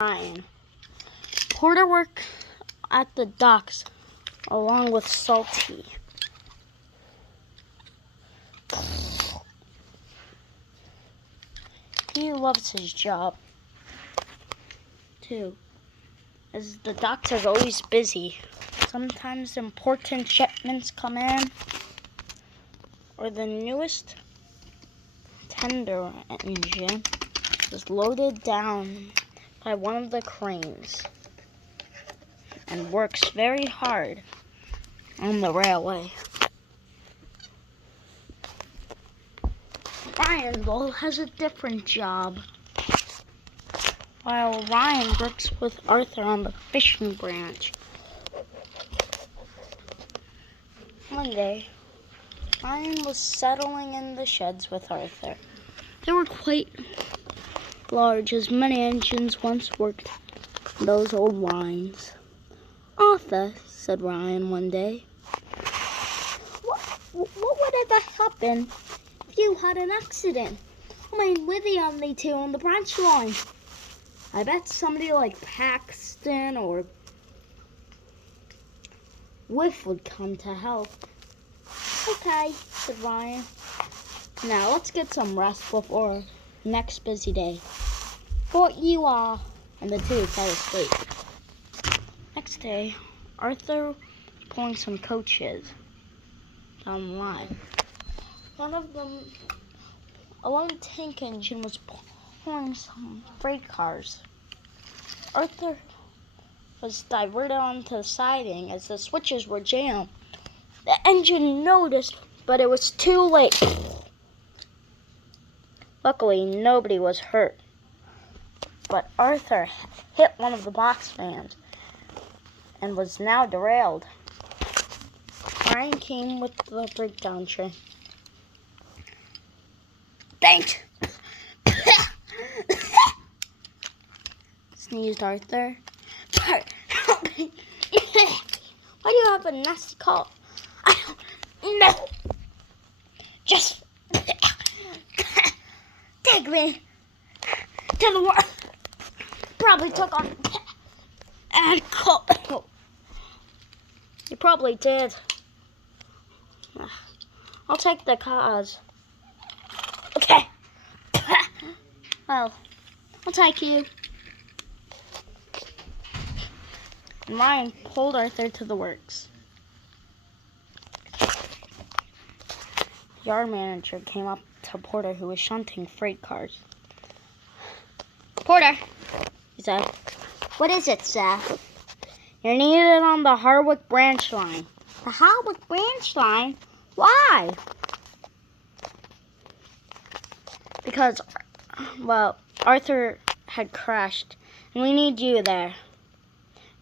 Ryan. Porter worked at the docks along with Salty. He loves his job too, as the docks are always busy. Sometimes important shipments come in, or the newest tender engine is loaded down by one of the cranes and works very hard on the railway. Ryan, though, has a different job. While Ryan works with Arthur on the fishing branch. One day, Ryan was settling in the sheds with Arthur. They were quite large, as many engines once worked in those old lines. "Arthur," said Ryan one day, what would ever happen if you had an accident? I mean, we're the only two on the branch line. I bet somebody like Paxton or Whiff would come to help. "Okay," said Ryan. "Now let's get some rest before next busy day." "But you are," and the two fell asleep. Next day, Arthur was pulling some coaches down the line. One of them, a lone tank engine, was pulling some freight cars. Arthur was diverted onto the siding as the switches were jammed. The engine noticed, but it was too late. Luckily, nobody was hurt, but Arthur hit one of the box fans and was now derailed. Ryan came with the breakdown train. "Thanks," sneezed Arthur. "Help me. Why do you have a nasty cough?" "I don't know. Just take me to the world. Probably took on and cold." "You probably did. I'll take the cars." "Okay." "Well, I'll take you." And Ryan pulled Arthur to the works. The yard manager came up to Porter, who was shunting freight cars. "Porter," he said. "What is it, sir?" "You're needed on the Harwick branch line." "The Harwick branch line? Why?" "Because, Arthur had crashed, and we need you there.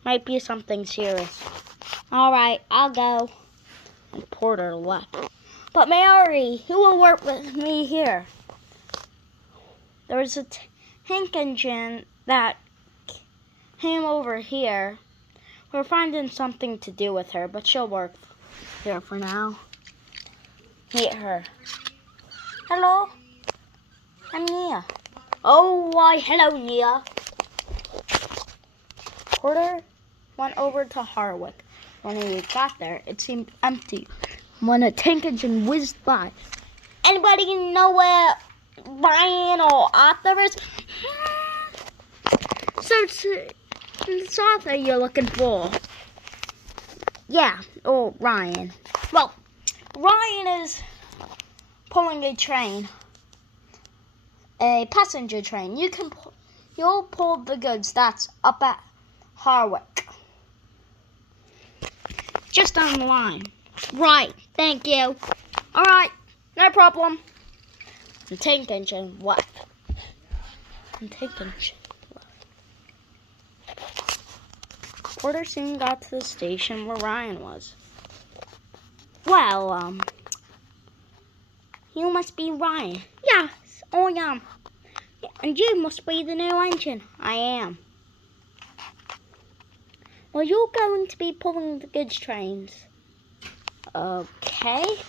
Might be something serious." "All right, I'll go." And Porter left. "But Mary, who will work with me here?" "There was a tank engine that came over here. We're finding something to do with her, but she'll work here for now." "Meet her." "Hello, I'm Nia." "Oh, why, hello, Nia." Porter went over to Harwick. When he got there, it seemed empty. When a tank engine whizzed by. "Anybody know where Ryan or Arthur is?" So it's Arthur you're looking for." "Yeah, or Ryan." "Well, Ryan is pulling a train, a passenger train. You'll pull the goods that's up at Harwick, just on the line." "Right, thank you." "All right, no problem." The tank engine left. Porter soon got to the station where Ryan was. "Well, you must be Ryan." "Yes, I am." "And you must be the new engine." "I am." "Well, you're going to be pulling the goods trains." "Okay."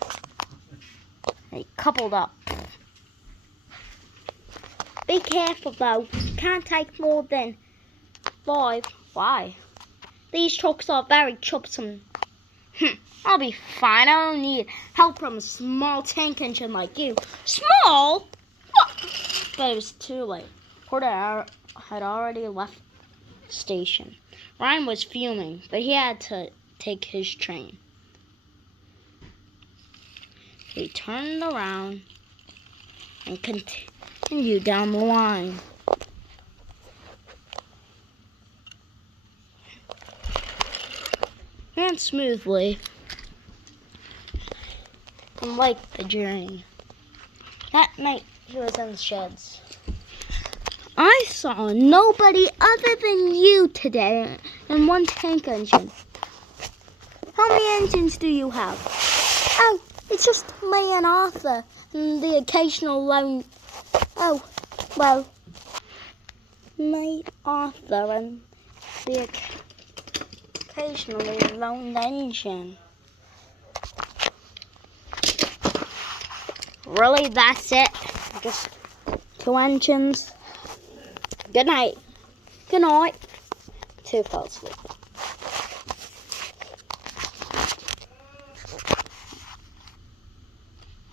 They coupled up. "Be careful, though. Can't take more than 5. Why? These trucks are very troublesome. I'll be fine. I don't need help from a small tank engine like you. Small? What? But it was too late. Porter had already left the station. Ryan was fuming, but he had to take his train. He turned around and continued down the line. Ran smoothly and liked the journey. That night he was in the sheds. I saw nobody other than you today and one tank engine. How many engines do you have? Oh, it's just me and Arthur and the occasional lone... Oh, well, me, Arthur, and the occasionally lone engine. Really, that's it? Just 2 engines? Good night. Good night. 2 fell asleep.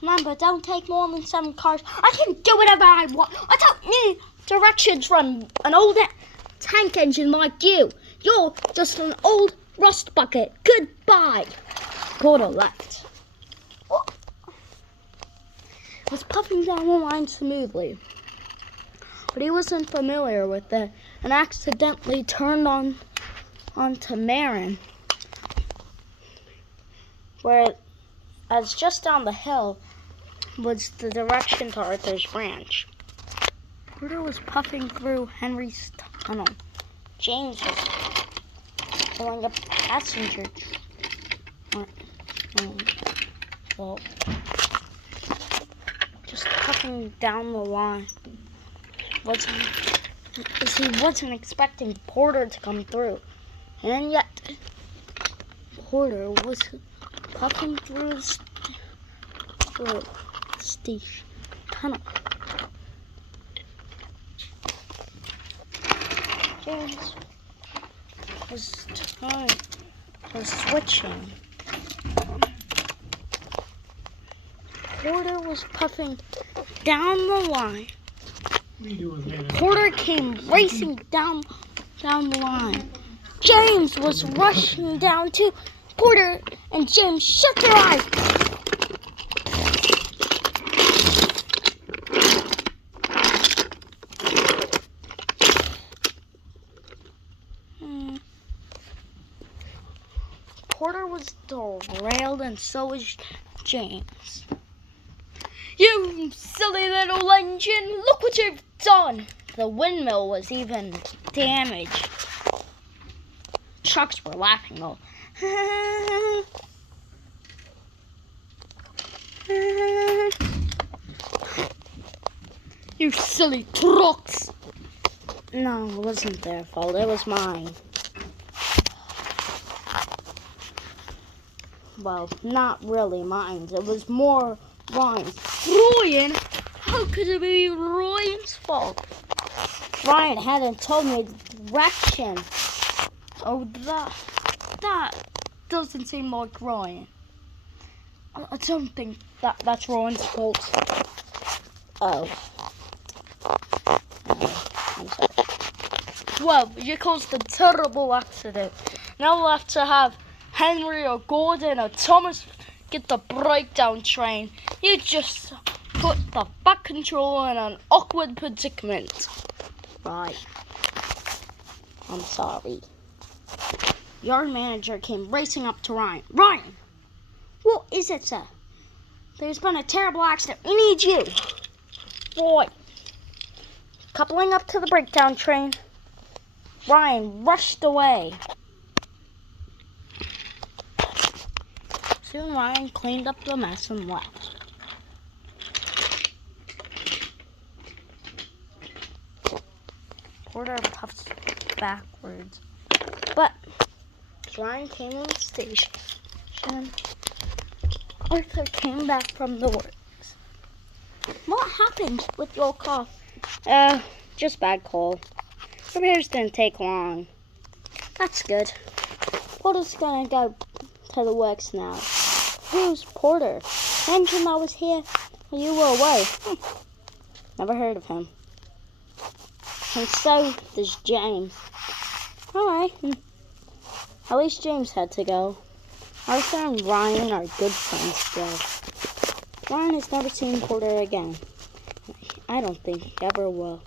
Remember, don't take more than 7 cars. I can do whatever I want. I don't need directions from an old tank engine like you. You're just an old rust bucket. Goodbye. Porter left. Was puffing down the line smoothly, but he wasn't familiar with it and accidentally turned onto Marin, where as just down the hill was the direction to Arthur's branch. Porter was puffing through Henry's tunnel. James was pulling a passenger well, just puffing down the line. He wasn't expecting Porter to come through, and yet Porter was puffing through the station tunnel. James was switching. Porter was puffing down the line. Porter came racing down the line. James was rushing down too. Porter and James shut their eyes. Porter was derailed and so was James. You silly little engine, look what you've done. The windmill was even damaged. Trucks were laughing though. You silly trucks. No, it wasn't their fault, it was mine. Well, not really mine. It was more Ryan's. Ryan? How could it be Ryan's fault? Ryan hadn't told me the direction. Oh, that doesn't seem like Ryan. I don't think that's Ryan's fault. Oh. I'm sorry. Well, you caused a terrible accident. Now we'll have to have Henry or Gordon or Thomas get the breakdown train. You just put the back control in an awkward predicament. Right. I'm sorry. Yard manager came racing up to Ryan. Ryan! What is it, sir? There's been a terrible accident. We need you. Boy. Coupling up to the breakdown train, Ryan rushed away. Soon Ryan cleaned up the mess and left. Porter puffs backwards. But as Ryan came in the station, Arthur came back from the works. What happened with your car? Just bad call. Repairs didn't take long. That's good. Porter's gonna go to the works now. Who's Porter? Mentioned I was here while you were away. Never heard of him. And so does James. Alright. At least James had to go. Arthur and Ryan are good friends still. Ryan has never seen Porter again. I don't think he ever will.